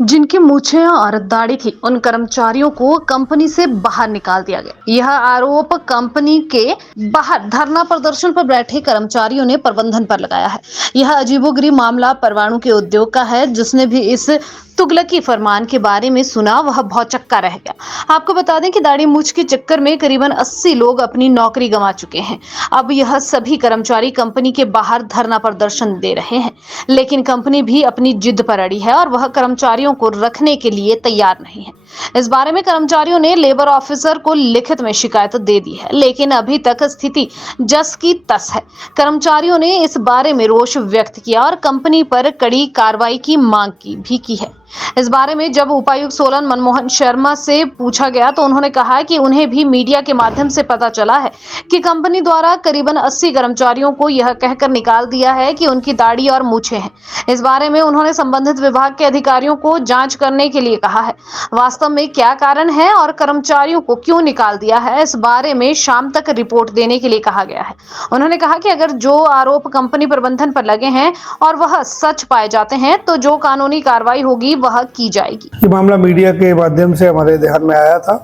जिनकी मूछें और दाढ़ी थी, उन कर्मचारियों को कंपनी से बाहर निकाल दिया गया। यह आरोप कंपनी के बाहर धरना प्रदर्शन पर बैठे कर्मचारियों ने प्रबंधन पर लगाया है। यह अजीबोगरीब मामला परवाणु के उद्योग का है। जिसने भी इस तुगलकी फरमान के बारे में सुना, वह भौचक्का रह गया। आपको बता दें कि दाढ़ी मूछ के चक्कर में करीबन 80 लोग अपनी नौकरी गंवा चुके हैं। अब यह सभी कर्मचारी कंपनी के बाहर धरना प्रदर्शन दे रहे हैं, लेकिन कंपनी भी अपनी जिद पर अड़ी है और वह कर्मचारियों को रखने के लिए तैयार नहीं है। इस बारे में कर्मचारियों ने लेबर ऑफिसर को लिखित में शिकायत दे दी है, लेकिन अभी तक स्थिति जस की तस है। कर्मचारियों ने इस बारे में रोष व्यक्त किया और कंपनी पर कड़ी कार्रवाई की मांग की है। इस बारे में जब उपायुक्त सोलन मनमोहन शर्मा से पूछा गया तो उन्होंने कहा कि उन्हें भी मीडिया के माध्यम से पता चला है कि कंपनी द्वारा करीबन 80 कर्मचारियों को यह कहकर निकाल दिया है कि उनकी दाढ़ी और मूछें हैं। इस बारे में उन्होंने संबंधित विभाग के अधिकारियों को जांच करने के लिए कहा है। वास्तव में क्या कारण है और कर्मचारियों को क्यों निकाल दिया है, इस बारे में शाम तक रिपोर्ट देने के लिए कहा गया है। उन्होंने कहा कि अगर जो आरोप कंपनी प्रबंधन पर लगे हैं और वह सच पाए जाते हैं तो जो कानूनी कार्रवाई होगी वह की जाएगी। ये मामला मीडिया के माध्यम से हमारे ध्यान में आया था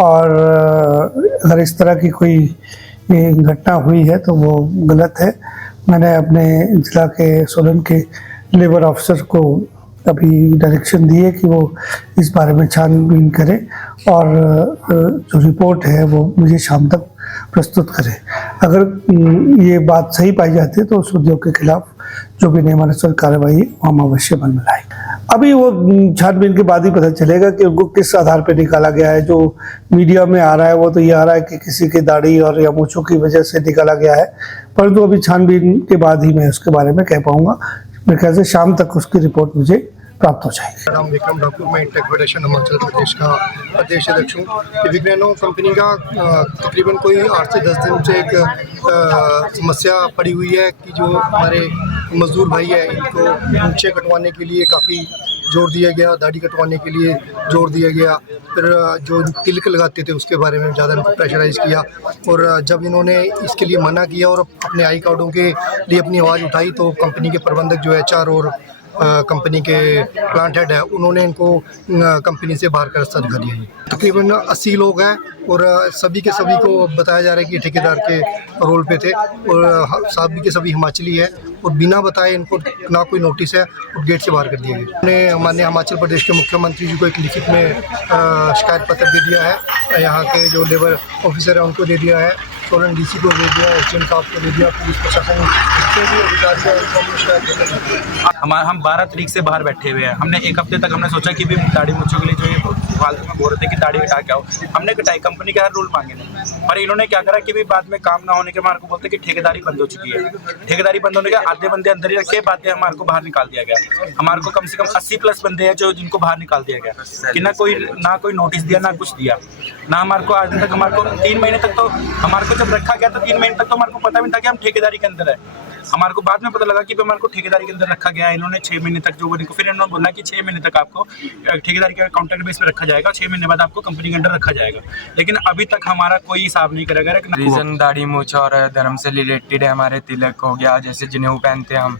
और अगर इस तरह की कोई घटना हुई है तो वो गलत है। मैंने अपने जिला के सोलन के लेबर ऑफिसर को अभी डायरेक्शन दी है कि वो इस बारे में छानबीन करे और जो रिपोर्ट है वो मुझे शाम तक प्रस्तुत करे। अगर ये बात सही पाई जाती है तो उस उद्योग के खिलाफ जो भी नियमानुसार कार्रवाई है वो हम अवश्य अमल में लाएंगे। अभी वो छानबीन के बाद ही पता चलेगा कि उनको किस आधार पर निकाला गया है। जो मीडिया में आ रहा है वो तो ये आ रहा है कि किसी की दाढ़ी और या मूंछों की वजह से निकाला गया है, परंतु अभी छानबीन के बाद ही मैं उसके बारे में कह पाऊंगा। मेरे ख्याल से शाम तक उसकी रिपोर्ट मुझे प्राप्त हो जाएगी। नाम विक्रम ठाकुर, मैं इंटेक फेडरेशन हिमाचल प्रदेश का प्रदेश अध्यक्ष हूँ। विग्रेनो कंपनी का तकरीबन कोई 8 से 10 दिन से एक समस्या पड़ी हुई है कि जो हमारे मजदूर भाई है इनको मूंछें कटवाने के लिए काफ़ी जोर दिया गया, दाढ़ी कटवाने के लिए जोर दिया गया, फिर जो तिलक लगाते थे उसके बारे में ज़्यादा इनको प्रेशराइज़ किया। और जब इन्होंने इसके लिए मना किया और अपने आई कार्डों के लिए अपनी आवाज़ उठाई तो कंपनी के प्रबंधक जो HR और कंपनी के प्लांट हेड है उन्होंने इनको कंपनी से बाहर का रास्ता दिखा दिया। तकरीबन 80 लोग हैं और सभी के सभी को बताया जा रहा है कि ठेकेदार के रोल पे थे और सभी के सभी हिमाचली है और बिना बताए इनको ना कोई नोटिस है और गेट से बाहर कर दिया गया। हमने हमारे हिमाचल प्रदेश के मुख्यमंत्री जी को एक लिखित में शिकायत पत्र दे दिया है, यहाँ के जो लेबर ऑफिसर है उनको दे दिया है, सोलन DC को दे दिया, SDM साहब को दे दिया, पुलिस प्रशासन जितने भी अधिकारी हैं उनको शिकायत दे दिया। हम 12 तारीख से बाहर बैठे हुए हैं। हमने एक हफ्ते तक हमने सोचा कि भी दाढ़ी मूंछों के लिए जो ये फालतू में बोल रहे थे कि दाढ़ी हटा के आओ, हमने कटाई, कंपनी के हर रूल मांगे नहीं। पर इन्होंने क्या करा कि भी बाद में काम ना होने के हमारे को बोलते कि ठेकेदारी बंद हो चुकी है। ठेकेदारी बंद होने के आधे बंदे अंदर ही रखे, बातें हमारे को बाहर निकाल दिया गया। हमारे को कम से कम 80+ बंदे हैं जो जिनको बाहर निकाल दिया गया कि ना कोई नोटिस दिया, ना कुछ दिया, ना हमारे को आज तक हमारे को 3 महीने तक तो हमारे को जब रखा गया तो 3 महीने तक तो हमारे को पता भी नहीं था कि हम ठेकेदारी के अंदर है। हमारे को बाद में पता लगा कि हमारे को ठेकेदारी के अंदर रखा गया है। इन्होंने 6 महीने तक जो वो फिर इन्होंने बोला कि 6 महीने तक आपको ठेकेदारी के कॉन्ट्रैक्ट बेस पे रखा जाएगा, 6 महीने बाद आपको कंपनी के अंदर रखा जाएगा। लेकिन अभी तक हमारा कोई हिसाब नहीं करा गया। रीजन दाढ़ी मूंछ और धर्म से रिलेटेड है। हमारे तिलक हो गया, जैसे जनेऊ पहनते हैं हम,